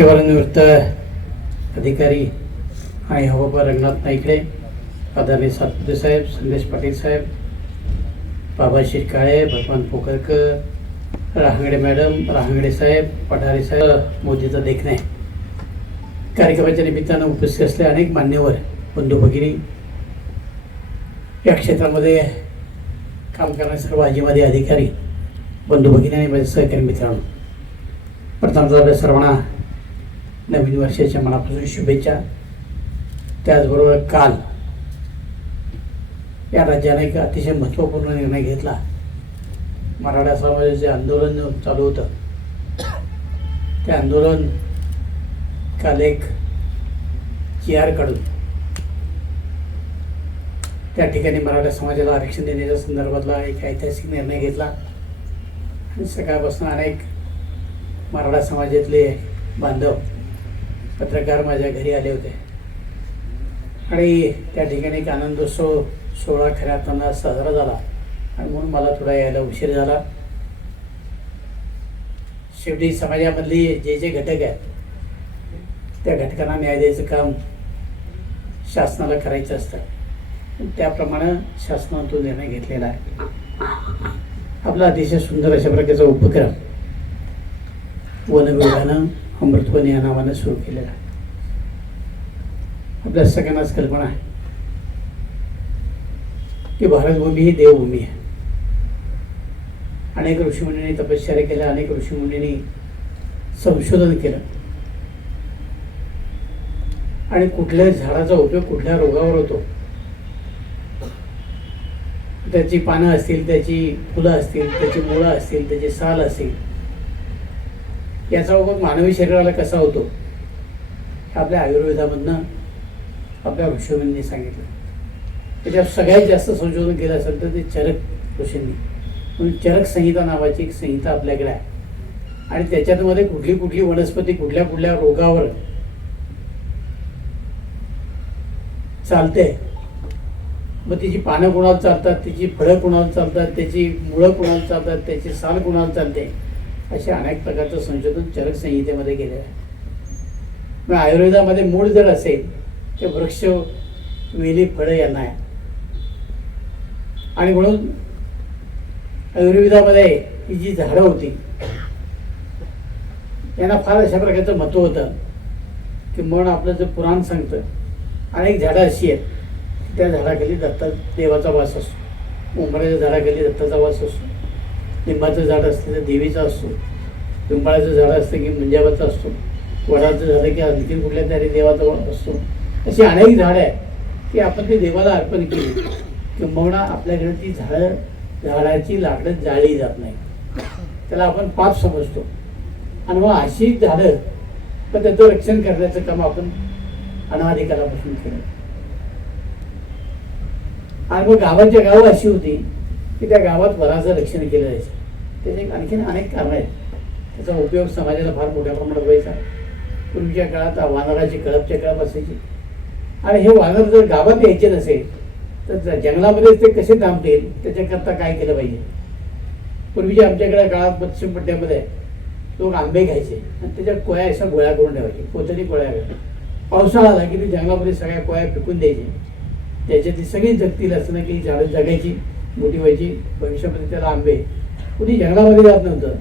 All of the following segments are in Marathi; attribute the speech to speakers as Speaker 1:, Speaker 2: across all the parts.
Speaker 1: सेवानिवृत्त अधिकारी आणि हवाबा रंगनाथ नाईकडे आदरणीय सातपुते साहेब संदेश पाटील साहेब बाबा शिरकाळे भगवान पोकरकर राहंगडे मॅडम राहंगडे साहेब पठारे साहेब मोदीचा देखणे. कार्यक्रमाच्या निमित्तानं उपस्थित असले अनेक मान्यवर बंधू भगिनी या क्षेत्रामध्ये काम करणारे सर्व आजीमादी अधिकारी बंधू भगिनी आणि माझे सहकारी मित्रांनो. प्रथमतः आपल्या सर्वांना नवीन वर्षाच्या मनापासून शुभेच्छा. त्याचबरोबर काल या राज्याने एक अतिशय महत्त्वपूर्ण निर्णय घेतला. मराठा समाजाचे आंदोलन चालू होतं ते आंदोलन काल एक जी आर काढून त्या ठिकाणी मराठा समाजाला आरक्षण देण्याच्या संदर्भातला एक ऐतिहासिक निर्णय घेतला. आणि सकाळपासून अनेक मराठा समाजातले बांधव पत्रकार माझ्या घरी आले होते. आणि त्या ठिकाणी एक आनंदोत्सव सोहळा खऱ्या अर्थानं साजरा झाला. आणि म्हणून मला थोडा यायला उशीर झाला. शेवटी समाजामधली जे जे घटक आहेत त्या घटकांना न्याय द्यायचं काम शासनाला करायचं असतं. त्याप्रमाणे शासनानं तो निर्णय घेतलेला आहे. आपला अतिशय सुंदर अशा प्रकारचा उपक्रम वन विभागानं अमृतवन या नावानं सुरू केलेला आहे. आपल्या सगळ्यांनाच कल्पना आहे की भारतभूमी ही देवभूमी आहे. अनेक ऋषीमुनींनी तपश्चर्या केल्या अनेक ऋषीमुनींनी संशोधन केलं. आणि कुठल्या झाडाचा उपयोग कुठल्या रोगावर होतो? त्याची पानं असतील त्याची फुलं असतील त्याची मुळं असतील त्याची साल असेल याचा उपयोग मानवी शरीराला कसा होतो? हे आपल्या आयुर्वेदामधनं आपल्या ऋषीमुनींनी सांगितलं. त्याच्यात सगळ्यात जास्त संशोधन केलं असेल तर ते चरक ऋषींनी. म्हणून चरक संहिता नावाची एक संहिता आपल्याकडे आहे. आणि त्याच्यामध्ये कुठली कुठली वनस्पती कुठल्या कुठल्या रोगावर चालते मग तिची पानं कुणाला चालतात तिची फळं कुणाला चालतात त्याची मुळं कुणाला चालतात त्याची साल कुणाला चालते असे अनेक प्रकारचं संशोधन चरक संहितेमध्ये केलेलं आहे मग आयुर्वेदामध्ये मूळ जर असेल तर वृक्ष वेली फळं यांना आहे. आणि म्हणून आयुर्वेदामध्ये ही जी झाडं होती यांना फार अशा प्रकारचं महत्त्व होतं की मन आपलं जे पुराण सांगतं अनेक झाडं अशी आहेत त्या झाडाखाली दत्ता देवाचा वास असतो. उंबराच्या झाडाखाली दत्ताचा वास असतो. लिंबाचं झाड असतं तर देवीचा असतो. पिंपळाचं झाड असतं की मुंजाबाचं असतो. वडाचं झालं की आणखी कुठल्या तरी देवाचा असतो. अशी अनेक झाडं आहेत की आपण ते देवाला अर्पण केली. किंबहुना आपल्याकडे ती झाडं झाडाची लाकडं जाळली जात नाही त्याला आपण पाप समजतो. आणि मग अशी झाडं पण त्याचं रक्षण करण्याचं काम आपण अनाधिकारापासून केलं. आणि मग गावाच्या गाव अशी होती. की त्या गावात वराचं रक्षण केलं जायचं. त्याचे आणखीन अनेक कारणं आहेत. त्याचा उपयोग समाजाला फार मोठ्या प्रमाणात व्हायचा. पूर्वीच्या काळात वानराची कळपच्या कळप असायची. आणि हे वानर जर गावात यायचे नसेल तर ज- जंगलामध्ये ते कसे थांबतील? त्याच्याकरता काय केलं पाहिजे? पूर्वीच्या आमच्याकडे काळात पश्चिम पट्ट्यामध्ये लोक आंबे घ्यायचे. आणि त्याच्या कोया अशा गोळ्या करून ठेवायचे. कोतरी गोळ्या पावसाळा आला की ते जंगलामध्ये सगळ्या कोया पिकून द्यायचे. त्याच्यातली सगळी जगतील असं नाही की झाडं जगायची. मोठी व्हायची भविष्यामध्ये त्याला आंबे. कुणी जंगलामध्ये जात नव्हतं.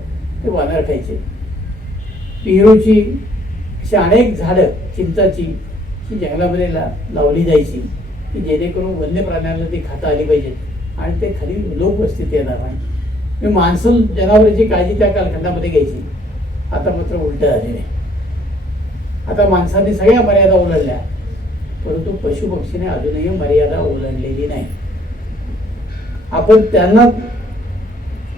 Speaker 1: ते वानर खायचे. पिहरूची अशी अनेक झाडं चिंचाची ही जंगलामध्ये ला लावली जायची की जेणेकरून वन्य प्राण्यांना ती खाता आली पाहिजेत. आणि ते खाली लोकवस्तीत येणार नाही मी माणसं जनावरांची काळजी त्या कालखंडामध्ये घ्यायची. आता मात्र उलट झालेलं आता माणसांनी सगळ्या मर्यादा ओलांडल्या. परंतु पशुपक्षीने अजूनही मर्यादा ओलांडलेली नाही. आपण त्यांना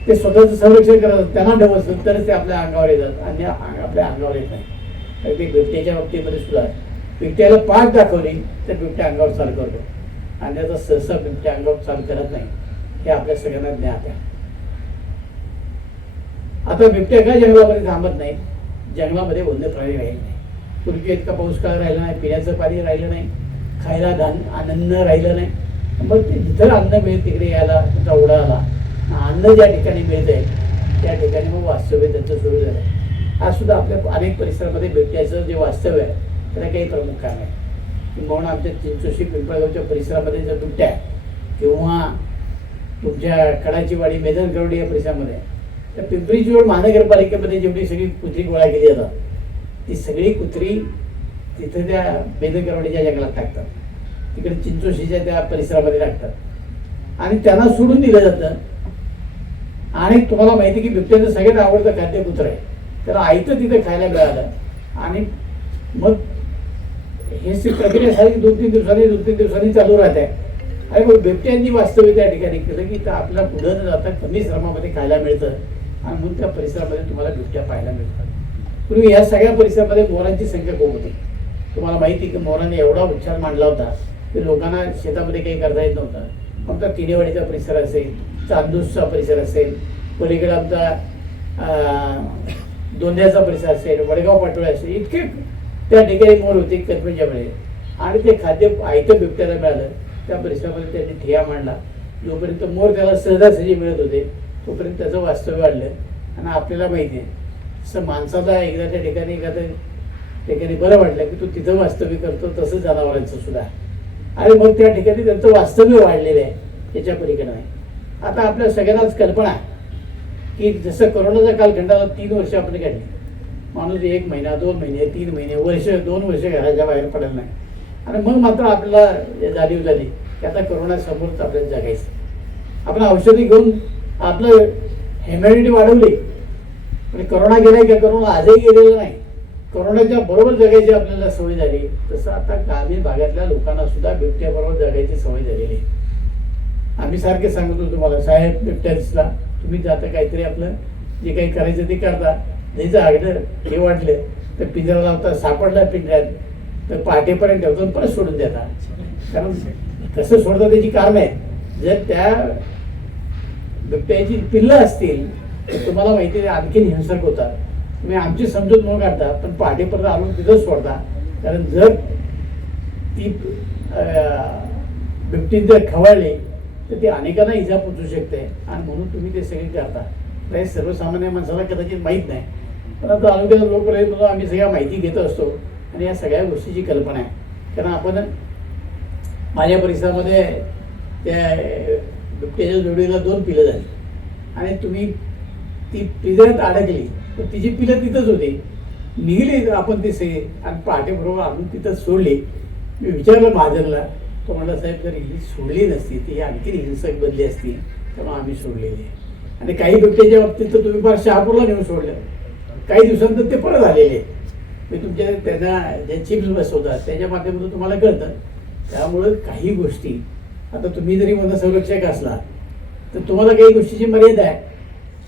Speaker 1: ते स्वतःचं संरक्षण करत त्यांना डवसलं तरच ते आपल्या अंगावर येतात. आणि आपल्या अंगावर येत नाही. तर ते बिबट्याच्या बाबतीमध्ये सुद्धा बिबट्याला पाठ दाखवली तर बिबट्या अंगावर चाल करतो. आणि त्याचा सहसा बिबट्या अंगावर चाल करत नाही. हे आपल्या सगळ्यांना ज्ञात आहे. आता बिबट्या काय जंगलामध्ये थांबत नाही? जंगलामध्ये वन्य प्राणी राहिले नाही. पूर्वी इतका पाऊस काळ राहिला नाही पिण्याचं पाणी राहिलं नाही खायला धान अन्न राहिलं नाही. मग ते जिथं अन्न मिळेल तिकडे यायला त्याचा ओढा आला अन्न ज्या ठिकाणी मिळतंय त्या ठिकाणी मग वास्तव्य त्यांचं सुरू झालं. आज सुद्धा आपल्या अनेक परिसरामध्ये बिबट्याचं जे वास्तव्य आहे त्याला काही प्रमुख कारण आहे. किंबहुना आमच्या चिंचोशी पिंपळगावच्या परिसरामध्ये जर बिबट्या किंवा तुमच्या कडाची वाडी मेदन या परिसरामध्ये त्या तर पिंपरी चिंचवड महानगरपालिकेमध्ये जेवढी सगळी कुत्री गोळा केली जातात ती सगळी कुत्री तिथं त्या मेदन करवडीच्या जंगलात टाकतात. तिकडे चिंचोशीच्या त्या परिसरामध्ये लागतात आणि त्यांना सोडून दिलं जातं. आणि तुम्हाला माहिती आहे की बिबट्याचं सगळ्यात आवडतं खाद्य कुत्र आहे. त्याला आयतं तिथं खायला मिळालं. आणि मग हे प्रक्रिया सारी दोन तीन दिवसांनी दोन तीन दिवसांनी चालू राहते. आणि मग बिबट्यांनी वास्तव्य त्या ठिकाणी केलं की तर आपल्याला पुढं न जाता कमी श्रमामध्ये खायला मिळतं. आणि म्हणून त्या परिसरामध्ये तुम्हाला बिबट्या पाहायला मिळतात. पूर्वी या सगळ्या परिसरामध्ये मोरांची संख्या खूप होती. तुम्हाला माहिती आहे की मोराने एवढा उच्चार मांडला होता. की लोकांना शेतामध्ये काही करता येत नव्हतं. फक्त तिनेवाडीचा परिसर असेल चांदूसचा परिसर असेल पलीकडे आमचा दोंद्याचा परिसर असेल वडगाव पाटोळे असेल इतके त्या ठिकाणी मोर होते कदमेच्यामध्ये आणि ते खाद्य आयतं बिबट्याला मिळालं. त्या परिसरामध्ये त्यांनी ठिया मांडला. जोपर्यंत मोर त्याला सहजासहजी मिळत होते तोपर्यंत त्याचं वास्तव्य वाढलं. आणि आपल्याला माहिती आहे तसं माणसाला एकदा त्या ठिकाणी एखाद्या ठिकाणी बरं वाटलं की तो तिथं वास्तव्य करतो तसंच जनावरांचं सुद्धा. आणि मग त्या ठिकाणी त्यांचं वास्तव्य वाढलेलं आहे त्याच्या पलीकडे आहे. आता आपल्या सगळ्यांनाच कल्पना आहे की जसं करोनाचा कालखंडाला तीन वर्ष आपण काढली. माणूस एक महिना दोन महिने तीन महिने वर्ष दोन वर्ष घराच्या बाहेर पडलं नाही. आणि मग मात्र आपल्याला जाणीव झाली की आता करोना समोरच आपल्याला जगायचं. आपण औषधी घेऊन आपलं ह्युमॅनिटी वाढवली. पण करोना गेलाय का करोना आजही गेलेला नाही. कोरोनाच्या बरोबर जगायची आपल्याला सवय झाली तसं आता ग्रामीण भागातल्या लोकांना सुद्धा बिबट्या बरोबर जगायची सवय झालेली आहे. आम्ही सारखे सांगत होतो तुम्हाला साहेब बिबट्या दिसला तुम्ही जाता काहीतरी आपलं जे काही करायचं ते करता. नाही आगडं हे वाटलं तर पिंजरा लावता सापडला पिंजऱ्यात तर पहाटेपर्यंत ठेवतो परत सोडून देता. कारण कसं सोडतं त्याची कारण आहे. जर त्या बिबट्याची पिल्लं असतील तर तुम्हाला माहिती आहे आणखीन हिंसक होतात. तुम्ही आमची समजूत न काढता पण पहाटेपर्यंत आणून तिथंच सोडता. कारण जर ती अं, जर खवळली तर ती अनेकांना इजा पोचू शकते. आणि म्हणून तुम्ही ते सगळे करता. तर हे सर्वसामान्य माणसाला कदाचित माहीत नाही. परंतु आरोग्याचा लोक म्हणून आम्ही सगळ्या माहिती घेत असतो. आणि या सगळ्या गोष्टीची कल्पना आहे. कारण आपण माझ्या परिसरामध्ये त्या बिबट्याच्या जोडीला दोन पिलं झाली. आणि तुम्ही ती पिंजऱ्यात अडकली तर तिची पिलं तिथंच होती. निघली आपण ते आणि पहाटेबरोबर आणून तिथं सोडले. मी विचारलं महाजनला तो म्हणला साहेब जर ही सोडली नसती ती आणखी हिंसक बनली असती तेव्हा आम्ही सोडलेली आहे आणि काही बिबट्याच्या बाबतीत तर तुम्ही फार शहापूरला नेऊन सोडलं. काही दिवसांतर ते परत आलेले. मी तुमच्या त्यांना ज्या चिप्स बसवतात त्याच्या माध्यमातून तुम्हाला कळतं. त्यामुळं काही गोष्टी आता तुम्ही जरी मला संरक्षक असला तर तुम्हाला काही गोष्टीची मर्यादा आहे.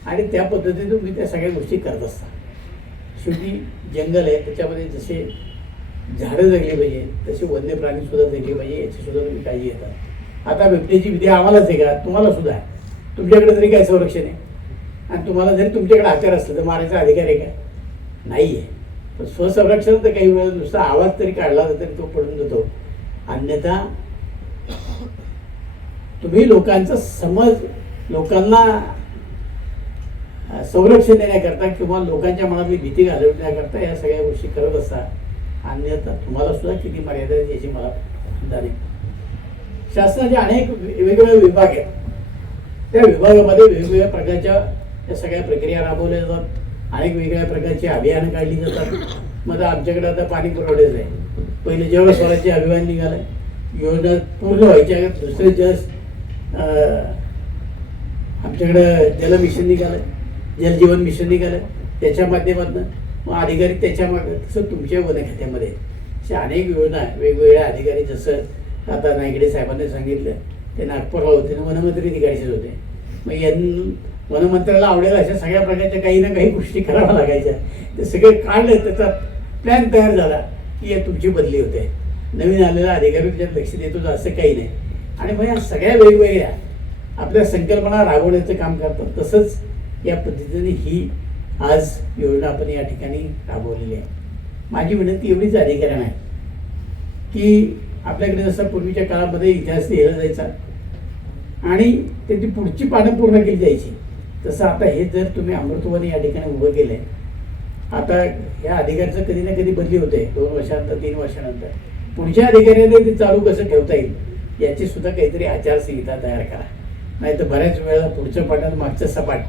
Speaker 1: आणि त्या पद्धतीने तुम्ही त्या सगळ्या गोष्टी करत असता. शेवटी जंगल आहे त्याच्यामध्ये जसे झाडं जगली पाहिजे तसे वन्य प्राणी सुद्धा जगले पाहिजे याची सुद्धा तुम्ही काळजी घेतात आता बिबट्याची विधी आम्हालाच आहे का? तुम्हाला सुद्धा आहे. तुमच्याकडे तरी काय संरक्षण आहे? आणि तुम्हाला जरी तुमच्याकडे हत्यार असलं तर मारायचा अधिकार आहे का? नाही आहे पण स्वसंरक्षण तर काही वेळा नुसता आवाज तरी काढला तरी तो पडून जातो. अन्यथा तुम्ही लोकांचा समज लोकांना संरक्षण देण्याकरता किंवा लोकांच्या मनातली भीती घालवण्याकरता या सगळ्या गोष्टी करत असतात अन्यथा तुम्हाला सुद्धा किती मर्यादा आहेत याची मला जाणीव शासनाचे अनेक वेगवेगळे विभाग आहेत. त्या विभागामध्ये वेगवेगळ्या प्रकारच्या या सगळ्या प्रक्रिया राबवल्या जातात. अनेक वेगवेगळ्या प्रकारची अभियानं काढली जातात. मग आमच्याकडे आता पाणी पुरवठ्याचं आहे. पहिले जेव्हा स्वराज्य अभियान निघालं. योजना पूर्ण व्हायच्या दुसरे जस आमच्याकडं जलमिशन निघालं. जलजीवन मिशन निघालं. त्याच्या माध्यमातून मग अधिकारी त्याच्यामागे तसं तुमच्या वन खात्यामध्ये अशा अनेक योजना वेगवेगळ्या अधिकारी जसं आता नायगडे साहेबांनी सांगितलं ते नागपूरला होते ना वनमंत्री तिकडचेच होते. मग यां वनमंत्र्याला आवडेल अशा सगळ्या प्रकारच्या काही ना काही गोष्टी कराव्या लागायच्या. ते सगळे काढले त्याचा प्लॅन तयार झाला की या तुमची बदली होते. नवीन आलेला अधिकारी त्याच्यात लक्ष देतो असं काही नाही. आणि मग या सगळ्या वेगवेगळ्या आपल्या संकल्पना राबवण्याचं काम करतात. तसंच या पद्धतीने ही आज योजना आपण या ठिकाणी राबवलेली आहे. माझी विनंती एवढीच अधिकाऱ्यांना आहे की आपल्याकडे जसं पूर्वीच्या काळामध्ये इतिहास लिहिला जायचा आणि त्याची पुढची पानं पूर्ण केली जायची तसं आता हे जर तुम्ही अमृतवन या ठिकाणी उभं केलं आहे आता या अधिकाऱ्याचं कधी ना कधी बदली होते दोन वर्षानंतर तीन वर्षानंतर. पुढच्या अधिकाऱ्याने ते चालू कसं ठेवता येईल याची सुद्धा काहीतरी आचारसंहिता तयार करा. नाही तर बऱ्याच वेळेला पुढचं पाठात मागचं सपाट.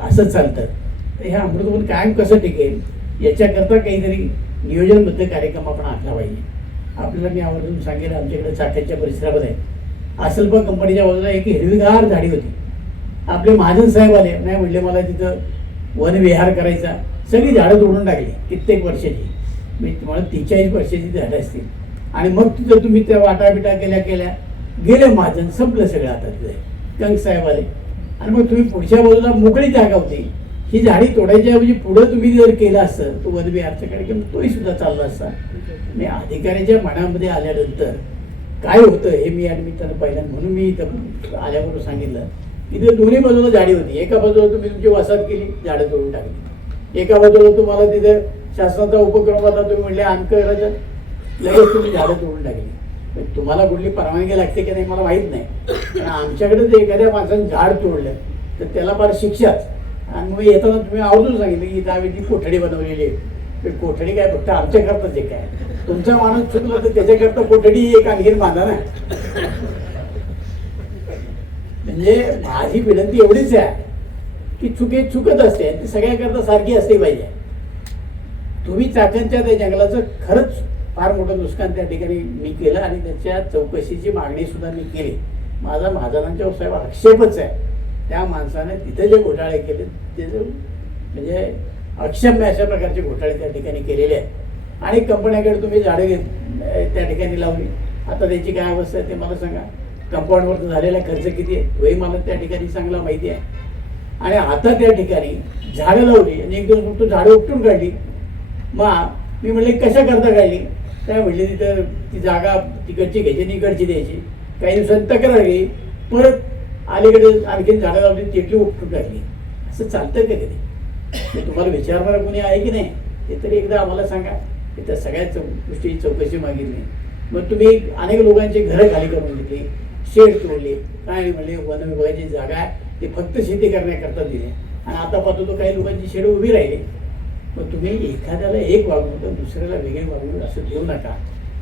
Speaker 1: असं चालतं. तर ह्या अमृतवन कायम कसं टिकेल? याच्याकरता काहीतरी नियोजनबद्ध कार्यक्रम आपण आखला पाहिजे. आपल्याला मी आवर्जून सांगेल आमच्याकडे चाक्याच्या परिसरामध्ये आसलपा कंपनीच्या बाजूला एक हिरवीगार झाडी होती. आपले महाजन साहेब आले. नाही म्हणले मला तिथं वनविहार करायचा. सगळी झाडं तोडून टाकली कित्येक वर्षाची. मी तुम्हाला त्रेचाळीस वर्षाची झाडं असतील. आणि मग तिथं तुम्ही त्या वाटाबिटा केल्या केल्या. गेले महाजन संपलं सगळं आता तिथे. कंक साहेब आले. आणि मग तुम्ही पुढच्या बाजूला मोकळी जागा होती. ही झाडी तोडायच्याऐवजी पुढं तुम्ही जर केलं असतं तो वनविहारच्याकडे कार्यक्रम तोही सुद्धा चालला असता. आणि अधिकाऱ्याच्या मनामध्ये आल्यानंतर काय होतं हे मी या निमित्तानं पाहिलं म्हणून मी इथं आल्याबरोबर सांगितलं. इथे दोन्ही बाजूला झाडी होती. एका बाजूला तुम्ही तुमची वसाहत केली झाडं तोडून टाकली. एका बाजूला तुम्हाला तिथे शासनाचा उपक्रम होता तुम्ही म्हणले अंकराच्या लगेच तुम्ही झाडं तोडून टाकली. तुम्हाला कुठली परवानगी लागते की नाही मला माहीत नाही. पण आमच्याकडे जर एखाद्या माणसानं झाड तोडलं तर त्याला फार शिक्षाच आणि मग येताना तुम्ही आवर्जून सांगितलं की इथं ती कोठडी बनवलेली आहे. कोठडी काय फक्त आमच्याकरताच एक आहे. तुमचा माणूस चुकला तर त्याच्याकरता कोठडी एक आणखीन बांधा ना. म्हणजे माझी विनंती एवढीच आहे की चुके चुकत असते आणि ती सगळ्याकरता सारखी असली पाहिजे. तुम्ही चाकणच्या त्या जंगलाचं खरंच फार मोठं नुकसान त्या ठिकाणी मी केलं आणि त्याच्या चौकशीची मागणी सुद्धा मी केली. माझा महाजनांच्या साहेब आक्षेपच आहे. त्या माणसाने तिथे जे घोटाळे केले ते म्हणजे अक्षम्य अशा प्रकारचे घोटाळे त्या ठिकाणी केलेले आहेत. आणि कंपन्याकडे तुम्ही झाडं घेत त्या ठिकाणी लावली. आता त्याची काय अवस्था आहे ते मला सांगा. कंपाऊंडवर झालेला खर्च किती आहे? तोही मला त्या ठिकाणी चांगला माहिती आहे. आणि आता त्या ठिकाणी झाडं लावली आणि एक दिवस फक्त झाडं उपटून काढली. मग मी म्हटले कशा करता काढली? त्या म्हणले तिथं ती जागा तिकडची घ्यायची आणि इकडची द्यायची. काही दिवसांनी तक्रार गेली परत अलीकडे आणखीन झाडं लावली तिथली उपटून टाकली. असं चालतं का कधी? तुम्हाला विचारणारं कोणी आहे की नाही ते तरी एकदा आम्हाला सांगा. की त्या सगळ्या चौ गोष्टीची चौकशी मागितली. मग तुम्ही अनेक लोकांची घरं खाली करून घेतली शेड तोडले काय म्हणले वन विभागाची जागा आहे. ते फक्त शेती करण्याकरता दिली. आणि आता पाहतो तो काही लोकांची शेड उभी राहिली. पण तुम्ही एखाद्याला एक वागणूक तर दुसऱ्याला वेगळी वागणूक असं देऊ नका.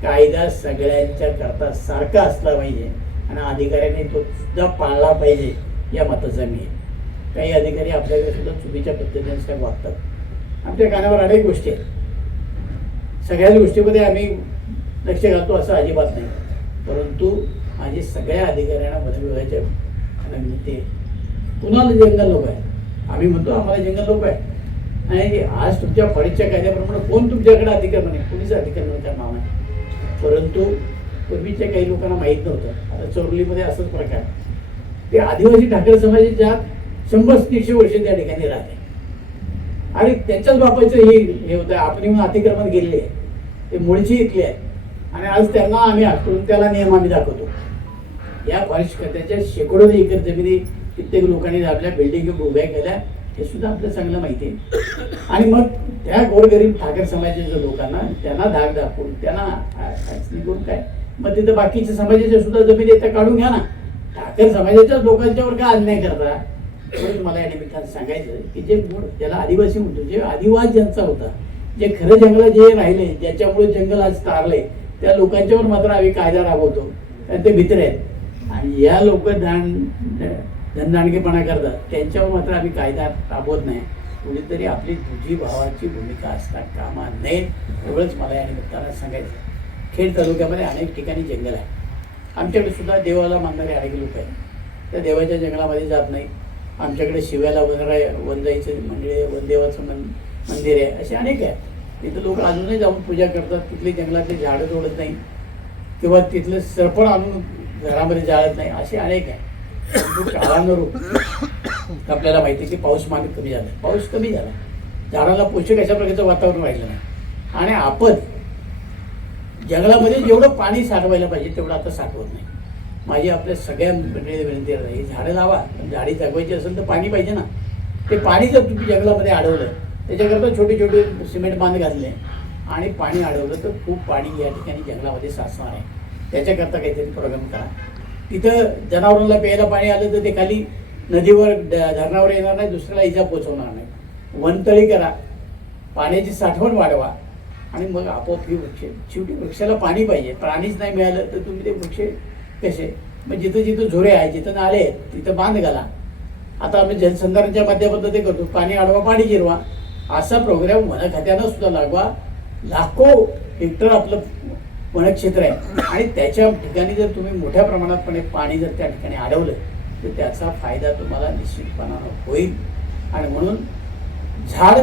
Speaker 1: कायदा सगळ्यांच्या करता सारखा असला पाहिजे आणि अधिकाऱ्यांनी तो सुद्धा पाळला पाहिजे या मताचा मी आहे. काही अधिकारी आपल्याकडे सुद्धा चुकीच्या पद्धतीने साहेब वागतात. आमच्या कानावर अनेक गोष्टी आहेत. सगळ्याच गोष्टीमध्ये आम्ही लक्ष घालतो असं अजिबात नाही. परंतु माझी सगळ्या अधिकाऱ्यांना वन विभागाच्या विनंती आहे कुणाला जंगल लोक आहे आम्ही म्हणतो आम्हाला जंगल लोक आहे आणि आज तुमच्या परीक्षा कायद्याप्रमाणे कोण तुमच्याकडे अधिकार म्हणे कोणीच अधिकार करणार नावाने. परंतु पूर्वीच्या काही लोकांना माहीत नव्हतं. आता चोरलीमध्ये असंच प्रकार. ते आदिवासी ठाकरे समाजाच्या शंभर दीडशे वर्ष त्या ठिकाणी राहते. आणि त्याच्याच बापाचं हे हे होतं आपण येऊन अतिक्रमण गेलेले आहे. ते मुळची इथले आहे आणि आज त्यांना आम्ही आठवून त्याला नियम आम्ही दाखवतो. या फॉरेस्ट शेकडो एकर जमिनी कित्येक लोकांनी आपल्या बिल्डिंग उभ्या केल्या. हे सुद्धा आपल्याला चांगलं माहिती आहे. आणि मग त्या गोरगरीब ठाकर समाजाच्या लोकांना त्यांना धाक दाखवून त्यांना करून काय? मग तिथं बाकीच्या समाजाच्या सुद्धा जमीन येत्या काढून घ्या ना. ठाकर समाजाच्याच लोकांच्यावर काय अन्याय करता? म्हणून मला या निमित्तानं सांगायचं की जे मूळ ज्याला आदिवासी म्हणतो जे आदिवास ज्यांचा होता जे खरं जंगल जे राहिले ज्याच्यामुळे जंगल आज तारले त्या लोकांच्यावर मात्र आम्ही कायदा राबवतो. आणि ते भित्र आहेत. आणि या लोक दान करतात. त्यांच्यावर मात्र आम्ही कायदा राबवत नाही. कुणीतरी आपली तुझी भावाची भूमिका असता कामा नये एवढंच मला या निमित्तानं सांगायचं खेड तालुक्यामध्ये अनेक ठिकाणी जंगल आहे. आमच्याकडे सुद्धा देवाला मानणारे अनेक लोक आहेत. त्या देवाच्या जंगलामध्ये जात नाही आमच्याकडे शिव्याला वनराय वनजाईचं मंदिर आहे वनदेवाचं मन मंदिर आहे असे अनेक आहे तिथं लोक अजूनही जाऊन पूजा करतात. तिथली जंगलातले झाडं तोडत नाही किंवा तिथलं सरपण आणून घरामध्ये जाळत नाही असे अनेक आहे काळानुरूप आपल्याला माहिती आहे की पाऊस मान कमी झाला पाऊस कमी झाला. झाडाला पोषक अशा प्रकारचं वातावरण राहिलं नाही. आणि आपण जंगलामध्ये जेवढं पाणी साठवायला पाहिजे तेवढं आता साठवत नाही. माझी आपल्या सगळ्या मंडळी विनंती आहे झाडं लावा. पण झाडी जगवायची असेल तर पाणी पाहिजे ना. ते पाणी जर तुम्ही जंगलामध्ये अडवलं त्याच्याकरता छोटे छोटे सिमेंट बांध घातले आणि पाणी अडवलं तर खूप पाणी या ठिकाणी जंगलामध्ये साचणार आहे. त्याच्याकरता काहीतरी प्रोग्राम करा. तिथं जनावरांना प्यायला पाणी आलं तर ते खाली नदीवर धरणावर येणार नाही दुसऱ्याला इजा पोचवणार नाही. वनतळी करा. पाण्याची साठवण वाढवा. आणि मग आपोआप ही वृक्ष शेवटी वृक्षाला पाणी पाहिजे. पाणीच नाही मिळालं तर तुम्ही ते वृक्ष कसे? मग जिथं जिथं झोरे आहे जिथं नाले आहेत तिथं बांध घाला. आता आम्ही जलसंधारणाच्या माध्यमातून ते करतो. पाणी आडवा पाणी जिरवा. असा प्रोग्राम वन खात्यानं सुद्धा लागवा. लाखो हेक्टर आपलं वनक्षेत्र आहे. आणि त्याच्या ठिकाणी जर तुम्ही मोठ्या प्रमाणातपणे पाणी जर त्या ठिकाणी अडवलं तर त्याचा फायदा तुम्हाला निश्चितपणानं होईल. आणि म्हणून झाड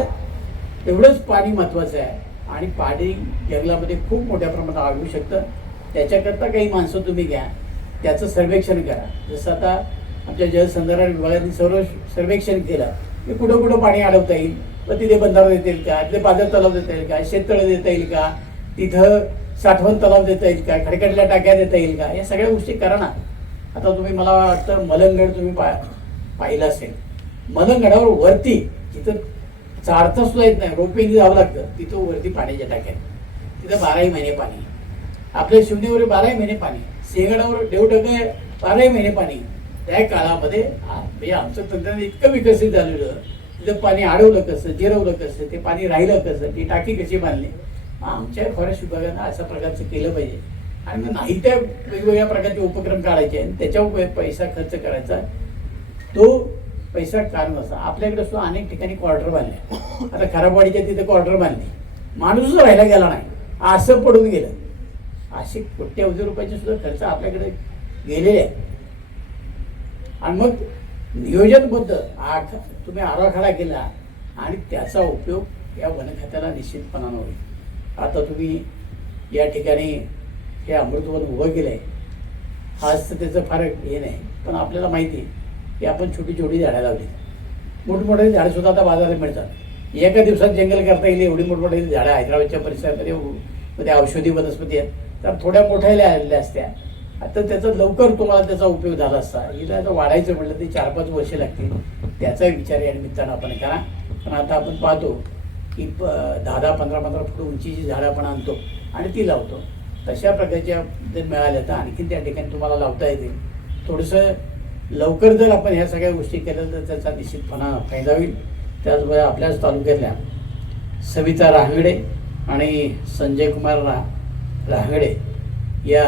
Speaker 1: तेवढंच पाणी महत्त्वाचं आहे. आणि पाणी जंगलामध्ये खूप मोठ्या प्रमाणात आढळू शकतं. त्याच्याकरता काही माणसं तुम्ही घ्या. त्याचं सर्वेक्षण करा. जसं आता आमच्या जलसंधारण विभागाने सर्व सर्वेक्षण केलं की कुठं कुठं पाणी अडवता येईल. मग तिथे बंधारा देता येईल का? तिथे पाझर तलाव देता येईल का? शेततळं देता येईल का? तिथं साठवण तलाव देता येईल का? खडखडल्या टाक्या देता येईल का? या सगळ्या गोष्टी करा ना. आता तुम्ही मला वाटतं मलंगड तुम्ही पा पाहिलं असेल. मलंगडावर वरती तिथं चारता सुद्धा येत नाही रोपे जावं लागतं तिथं वरती पाण्याच्या टाक्यात तिथं बाराही महिने पाणी आपल्या शिवनेवर बाराही महिने पाणी सिंहगडावर देवडगे बाराही महिने पाणी त्या काळामध्ये म्हणजे आमचं तंत्रज्ञान इतकं विकसित झालेलं तिथं पाणी अडवलं कसं जिरवलं कसं ते पाणी राहिलं कसं ती टाकी कशी बांधली? आमच्या फॉरेस्ट विभागानं अशा प्रकारचं केलं पाहिजे. आणि मग नाही त्या वेगवेगळ्या प्रकारचे उपक्रम काढायचे आणि त्याच्यावर पैसा खर्च करायचा तो पैसा कारण असा. आपल्याकडे सुद्धा अनेक ठिकाणी क्वार्टर बांधले. आता खराबवाडीच्या तिथे क्वार्टर बांधली. माणूसच राहायला गेला नाही. असं पडून गेलं. असे कोट्यावधी रुपयाचे सुद्धा खर्च आपल्याकडे गेलेले आहे आणि मग नियोजनबद्ध आख तुम्ही आराखडा केला आणि त्याचा उपयोग या वन खात्याला निश्चितपणानं होईल. आता तुम्ही या ठिकाणी हे अमृतवन उभं केलं आहे आज तर त्याचं फार हे नाही पण आपल्याला माहिती आहे की आपण छोटी छोटी झाडं लावली. मोठमोठे झाडंसुद्धा आता बाजारात मिळतात. एका दिवसात जंगल करता येईल एवढी मोठमोठी झाडं हैदराबादच्या परिसरामध्ये मध्ये औषधी वनस्पती आहेत. तर थोड्या मोठ्या आलेल्या असत्या. आता त्याचा लवकर तुम्हाला त्याचा उपयोग झाला असता. हिला आता वाढायचं म्हटलं ते चार पाच वर्षे लागतील. त्याचा विचार या निमित्तानं आपण करा. पण आता आपण पाहतो की प दहा दहा पंधरा पंधरा फूट उंचीची झाडं आपण आणतो आणि ती लावतो. तशा प्रकारच्या जर मिळाल्या तर आणखीन त्या ठिकाणी तुम्हाला लावता येतील. थोडंसं लवकर जर आपण ह्या सगळ्या गोष्टी केल्या तर त्याचा निश्चितपणा फायदा होईल. त्याचबरोबर आपल्याच तालुक्यातल्या सविता रांगडे आणि संजय कुमार रा रांगडे या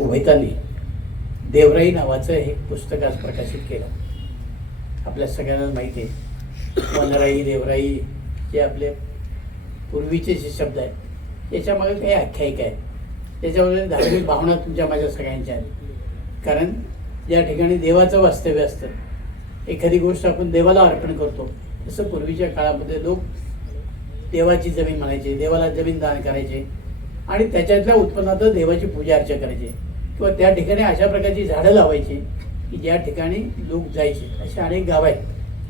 Speaker 1: उभयतांनी देवराई नावाचं हे पुस्तक आज प्रकाशित केलं. आपल्या सगळ्यांना माहिती आहे. वनराई देवराई जे आपले पूर्वीचे जे शब्द आहेत याच्यामागे काही आख्यायिका आहे त्याच्यामध्ये धार्मिक भावना तुमच्या माझ्या सगळ्यांच्या आहेत. कारण ज्या ठिकाणी देवाचं वास्तव्य असतं. एखादी गोष्ट आपण देवाला अर्पण करतो तसं पूर्वीच्या काळामध्ये लोक देवाची जमीन म्हणायचे देवाला जमीन दान करायचे आणि त्याच्यातल्या उत्पन्नात देवाची पूजा अर्चा करायची. किंवा त्या ठिकाणी अशा प्रकारची झाडं लावायची की ज्या ठिकाणी लोक जायचे. असे अनेक गाव आहेत.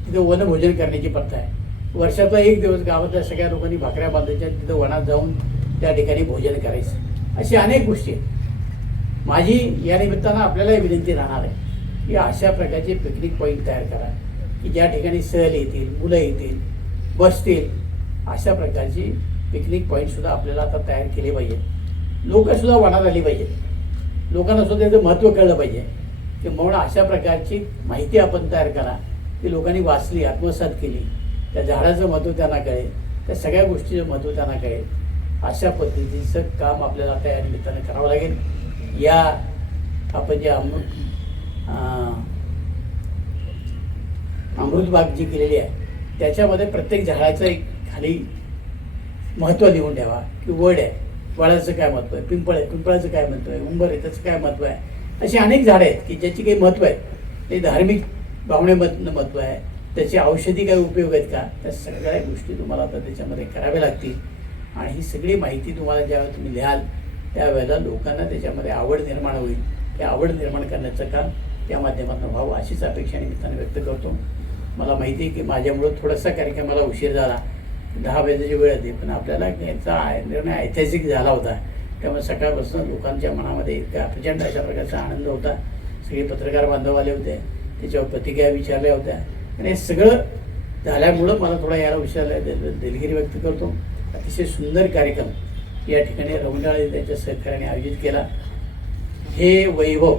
Speaker 1: तिथं वनभोजन करण्याची प्रथा आहे. वर्षाचा एक दिवस गावातल्या सगळ्या लोकांनी भाकऱ्या बांधायच्या तिथं वनात जाऊन त्या ठिकाणी भोजन करायचं. अशी अनेक गोष्टी आहेत. माझी या निमित्तानं आपल्याला विनंती राहणार आहे की अशा प्रकारचे पिकनिक पॉईंट तयार करा की ज्या ठिकाणी सहल येतील मुलं येतील बसतील अशा प्रकारची पिकनिक पॉईंटसुद्धा आपल्याला आता तयार केले पाहिजे. लोकंसुद्धा वनात आली पाहिजेत लोकांना सुद्धा त्याचं महत्त्व कळलं पाहिजे. की म्हणून अशा प्रकारची माहिती आपण तयार करा ती लोकांनी वाचली आत्मसात केली. त्या झाडाचं महत्त्व त्यांना कळेल त्या सगळ्या गोष्टीचं महत्त्व त्यांना कळेल. अशा पद्धतीचं काम आपल्याला आता या निमित्तानं करावं लागेल. या आपण जे अमृत अमृतबाग जी केलेली आहे त्याच्यामध्ये प्रत्येक झाडाचं एक खाली महत्त्व लिहून ठेवा की वड आहे वडाचं काय महत्त्व आहे पिंपळ आहे पिंपळाचं काय महत्त्व आहे उंबर आहे त्याचं काय महत्त्व आहे. अशी अनेक झाडं आहेत की ज्याची काही महत्त्व आहे ते धार्मिक भावनेमधनं महत्त्व आहे. त्याचे औषधी काही उपयोग आहेत का? त्या सगळ्या गोष्टी तुम्हाला आता त्याच्यामध्ये कराव्या लागतील. आणि ही सगळी माहिती तुम्हाला ज्यावेळेला तुम्ही लिहाल त्यावेळेला लोकांना त्याच्यामध्ये आवड निर्माण होईल. ते आवड निर्माण करण्याचं काम त्या माध्यमातून व्हावं अशीच अपेक्षा निमित्ताने व्यक्त करतो. मला माहिती आहे की माझ्यामुळं थोडासा कार्यक्रमाला उशीर झाला. दहा वाजेची वेळ होती पण आपल्याला याचा निर्णय ऐतिहासिक झाला होता. त्यामुळे सकाळपासून लोकांच्या मनामध्ये इतका प्रचंड अशा प्रकारचा आनंद होता. सगळे पत्रकार बांधव आले होते त्याच्यावर प्रतिक्रिया विचारल्या होत्या. आणि हे सगळं झाल्यामुळं मला थोडा याला विचारला दिलगिरी व्यक्त करतो. अतिशय सुंदर कार्यक्रम या ठिकाणी रवंडाळे त्यांच्या सहकार्याने आयोजित केला. हे वैभव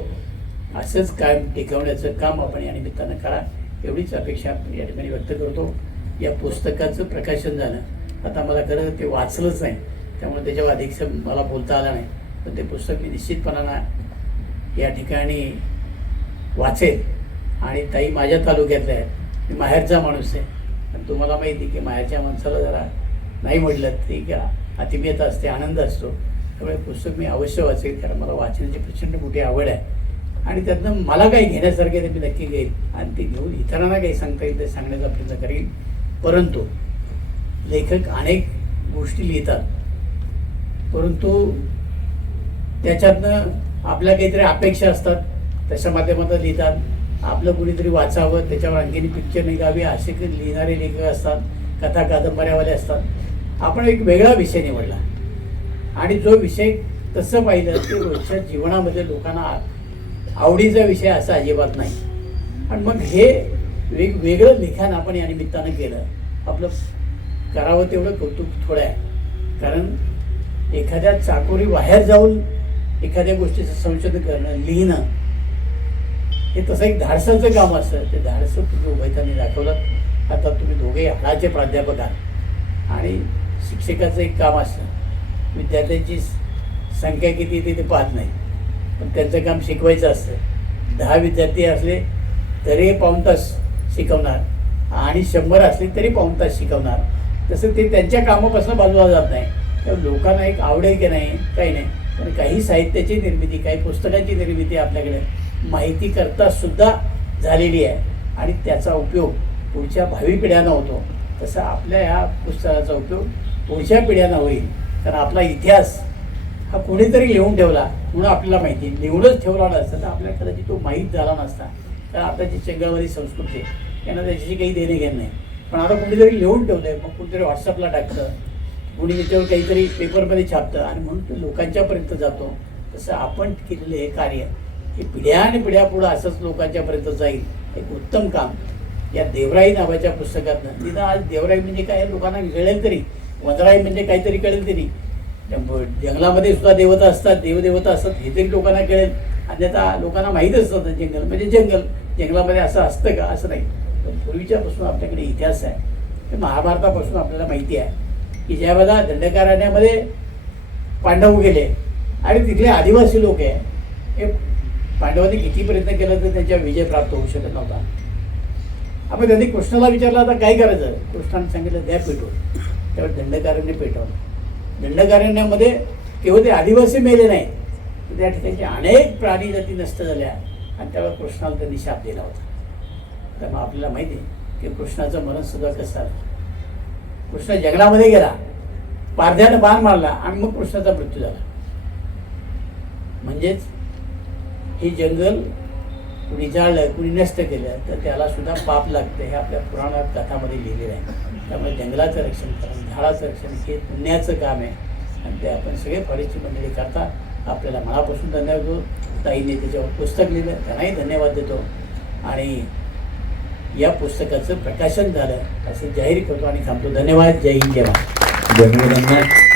Speaker 1: असंच कायम टिकवण्याचं काम आपण या निमित्तानं करा एवढीच अपेक्षा आपण या ठिकाणी व्यक्त करतो. या पुस्तकाचं प्रकाशन झालं. आता मला खरं ते वाचलंच नाही. त्यामुळे त्याच्यावर अधिक मला बोलता आलं नाही. पण ते पुस्तक मी निश्चितपणानं या ठिकाणी वाचेल. आणि ताई माझ्या तालुक्यातल्या आहेत. मी माहेरचा माणूस आहे. पण तुम्हाला माहिती की माहेरच्या माणसाला जरा नाही म्हटलं तरी का अतिमेत असते आनंद असतो. त्यामुळे पुस्तक मी अवश्य वाचेल कारण मला वाचण्याची प्रचंड मोठी आवड आहे. आणि त्यातनं मला काही घेण्यासारखे ते मी नक्की घेईन. आणि ते घेऊन इतरांना काही सांगता येईल ते सांगण्याचा प्रयत्न करीन. परंतु लेखक अनेक गोष्टी लिहितात. परंतु त्याच्यातनं आपल्या काहीतरी अपेक्षा असतात. त्याच्या माध्यमातून लिहितात. आपलं कुणीतरी वाचावं त्याच्यावर आणखीन पिक्चर निघावी असे लिहिणारे लेखक असतात कथा कादंबऱ्यावाले असतात. आपण एक वेगळा विषय निवडला. आणि जो विषय तसं पाहिलं की रोजच्या जीवनामध्ये लोकांना आवडीचा विषय असा अजिबात नाही. आणि मग हे वेगवेगळं लिखाण आपण या निमित्तानं केलं. आपलं करावं तेवढं कौतुक थोडं आहे. कारण एखाद्या चाकोरी बाहेर जाऊन एखाद्या गोष्टीचं संशोधन करणं लिहिणं हे तसं एक धाडसाचं काम असतं. ते धाडसं तुम्ही उभयतांनी दाखवलं. आता तुम्ही दोघेही हाडाचे प्राध्यापक आहात. आणि शिक्षकाचं एक काम असतं. विद्यार्थ्यांची संख्या किती ते ते पाहत नाही. पण त्यांचं काम शिकवायचं असतं. दहा विद्यार्थी असले तरी पाऊण तास शिकवणार. आणि शंभर असले तरी पाऊण तास शिकवणार. तसं ते त्यांच्या कामापासून बाजूला जात नाही. तर लोकांना एक आवडेल की नाही? काही नाही. पण काही साहित्याची निर्मिती काही पुस्तकांची निर्मिती आपल्याकडे माहिती करता सुद्धा झालेली आहे. आणि त्याचा उपयोग पुढच्या भावी पिढ्यांना होतो. तसं आपल्या ह्या पुस्तकाचा उपयोग पुढच्या पिढ्यांना होईल. कारण आपला इतिहास हा कोणीतरी लिहून ठेवला म्हणून आपल्याला माहिती लिहूनच ठेवला नसता तर आपल्याला कदाचित तो माहीत झाला नसता. कारण आताची चंगळवादी संस्कृती आहे त्यांना त्याच्याशी काही देणे घेणं नाही. पण आता कुणीतरी लिहून ठेवतंय मग कुणीतरी व्हॉट्सअपला टाकतं. कुणी त्याच्यावर काहीतरी पेपरमध्ये छापतं. आणि म्हणून तो लोकांच्यापर्यंत जातो. तसं आपण केलेलं हे कार्य हे पिढ्या आणि पिढ्या पुढं असंच लोकांच्यापर्यंत जाईल. एक उत्तम काम. या देवराई नावाच्या पुस्तकातनं. तिथं आज देवराई म्हणजे काय? लोकांना कळेल तरी. वनराई म्हणजे काहीतरी कळेल तरी. जंगलामध्ये सुद्धा देवता असतात देवदेवता असतात हे तरी लोकांना कळेल. अन्यथा लोकांना माहीत असतं जंगल म्हणजे जंगल. जंगलामध्ये असं असतं का? असं नाही. पण पूर्वीच्यापासून आपल्याकडे इतिहास आहे. ते महाभारतापासून आपल्याला माहिती आहे. की ज्या वेळेला दंडकारण्यामध्ये पांडव गेले आणि तिथले आदिवासी लोक आहे हे पांडवांनी किती प्रयत्न केला तर त्यांच्या विजय प्राप्त होऊ शकत नव्हता. आपण त्यांनी कृष्णाला विचारलं आता काय करायचं? कृष्णाने सांगितलं द्या पेटवून. त्यावेळी दंडकारण्य पेटवलं. दंडकारण्यामध्ये केवळ ते आदिवासी मेले नाही तर त्या ठिकाणचे अनेक प्राणी जाती नष्ट झाल्या आणि त्यावेळेला कृष्णाला त्यांनी शाप दिला होता. त्यामुळे आपल्याला माहिती आहे की कृष्णाचं मरण सुद्धा कसं आलं कृष्ण जंगलामध्ये गेला पारध्यानं बाण मारला आणि मग कृष्णाचा मृत्यू झाला. म्हणजेच हे जंगल कुणी जाळलं कुणी नष्ट केलं तर त्याला सुद्धा पाप लागतं. हे आपल्या पुराणात कथामध्ये लिहिलेलं आहे. त्यामुळे जंगलाचं रक्षण करणं झाडाचं रक्षण हे पुण्याचं काम आहे. आणि ते आपण सगळे फॉरेस्टची मंडळी करता. आपल्याला मनापासून धन्यवाद देतो. ताईने त्याच्यावर पुस्तक लिहिलं. त्यांनाही धन्यवाद देतो. आणि या पुस्तकाचं प्रकाशन झालं. असं जाहीर करतो आणि थांबतो. धन्यवाद. जय हिंद जय महाराज
Speaker 2: धन्यवाद.